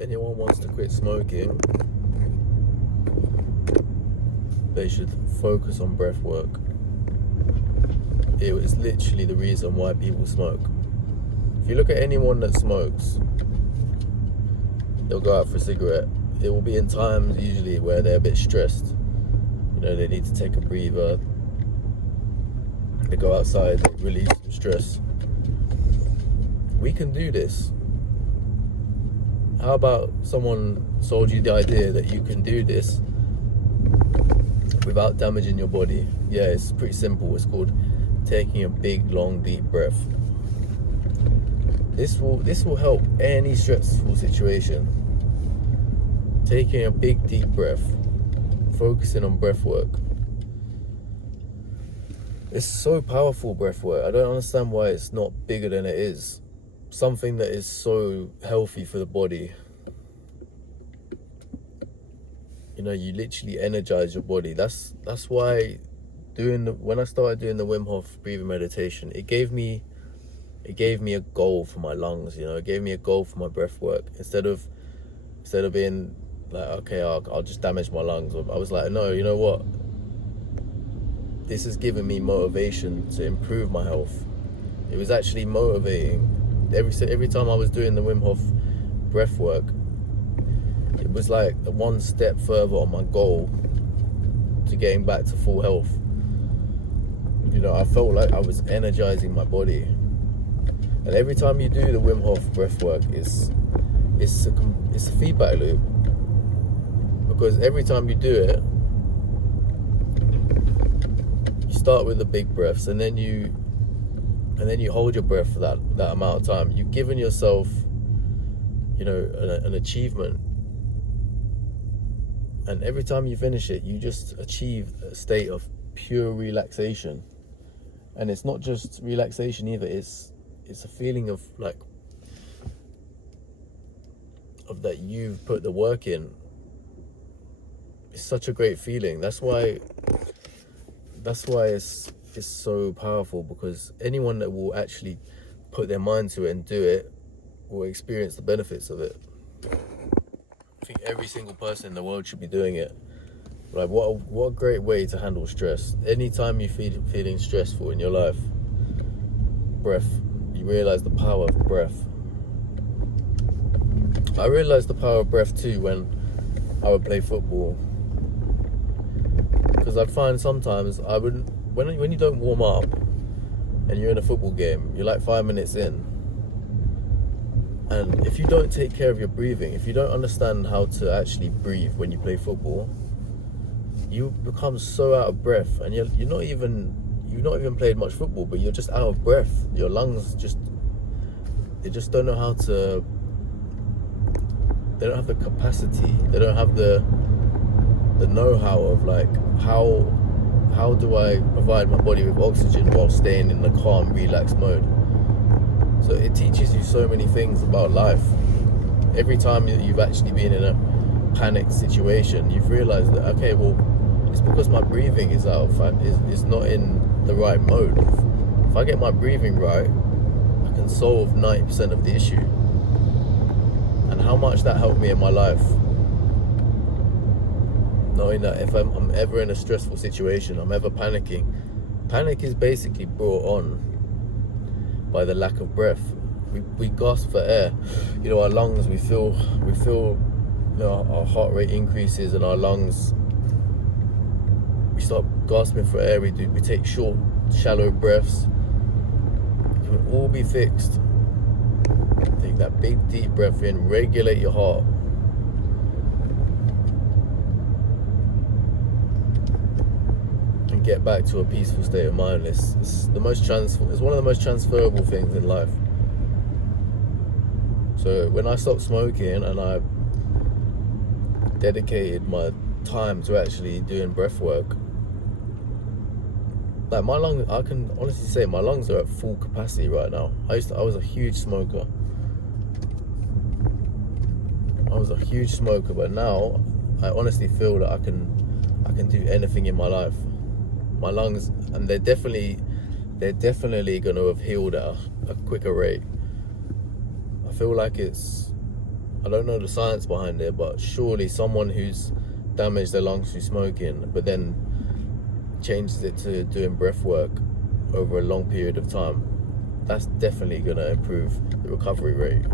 anyone wants to quit smoking, they should focus on breath work. It is literally the reason why people smoke. If you look at anyone that smokes, they'll go out for a cigarette. It will be in times usually where they're a bit stressed. You know, they need to take a breather. They go outside, they release some stress. We can do this. How about someone sold you the idea that you can do this without damaging your body? Yeah, it's pretty simple. It's called taking a big, long, deep breath. This will help any stressful situation. Taking a big, deep breath, focusing on breath work. It's so powerful, breath work. I don't understand why it's not bigger than it is. Something that is so healthy for the body. You know, you literally energize your body. That's why when I started doing the Wim Hof breathing meditation, it gave me a goal for my lungs. You know, it gave me a goal for my breath work. Instead of being like, okay, I'll just damage my lungs. I was like, no, you know what? This has given me motivation to improve my health. It was actually motivating. Every time I was doing the Wim Hof breath work, it was like one step further on my goal to getting back to full health. You know, I felt like I was energizing my body. And every time you do the Wim Hof breath work, it's a feedback loop. Because every time you do it, you start with the big breaths, and then you hold your breath for that amount of time. You've given yourself, you know, an achievement. And every time you finish it, you just achieve a state of pure relaxation. And it's not just relaxation either, it's a feeling of that you've put the work in. It's such a great feeling. That's why it's so powerful, because anyone that will actually put their mind to it and do it will experience the benefits of it. I think every single person in the world should be doing it. Like, what a great way to handle stress. Anytime you feeling stressful in your life, breath. You realize the power of breath. I realized the power of breath too when I would play football. Because I'd find sometimes when you don't warm up and you're in a football game, you're like 5 minutes in, and if you don't take care of your breathing, if you don't understand how to actually breathe when you play football, you become so out of breath, and you've not even played much football, but you're just out of breath. Your lungs just don't know how to. They don't have the capacity. They don't have the know-how of like how do I provide my body with oxygen while staying in the calm, relaxed mode. So it teaches you so many things about life. Every time you've actually been in a panic situation, you've realized that, okay, well, it's because my breathing is not in the right mode. If I get my breathing right, I can solve 90% of the issue. And how much that helped me in my life. Knowing that if I'm ever in a stressful situation, I'm ever panicking, panic is basically brought on by the lack of breath. We gasp for air. You know, our lungs, we feel, you know, our heart rate increases and our lungs, we start gasping for air. We take short, shallow breaths. It can all be fixed. Take that big, deep breath in, regulate your heart. And get back to a peaceful state of mind. It's one of the most transferable things in life. So when I stopped smoking and I dedicated my time to actually doing breath work, like my lungs, I can honestly say my lungs are at full capacity right now. I was a huge smoker. But now I honestly feel that I can do anything in my life. My lungs, and they're definitely going to have healed at a quicker rate. I feel like I don't know the science behind it, but surely someone who's damaged their lungs through smoking, but then changes it to doing breath work over a long period of time, that's definitely going to improve the recovery rate.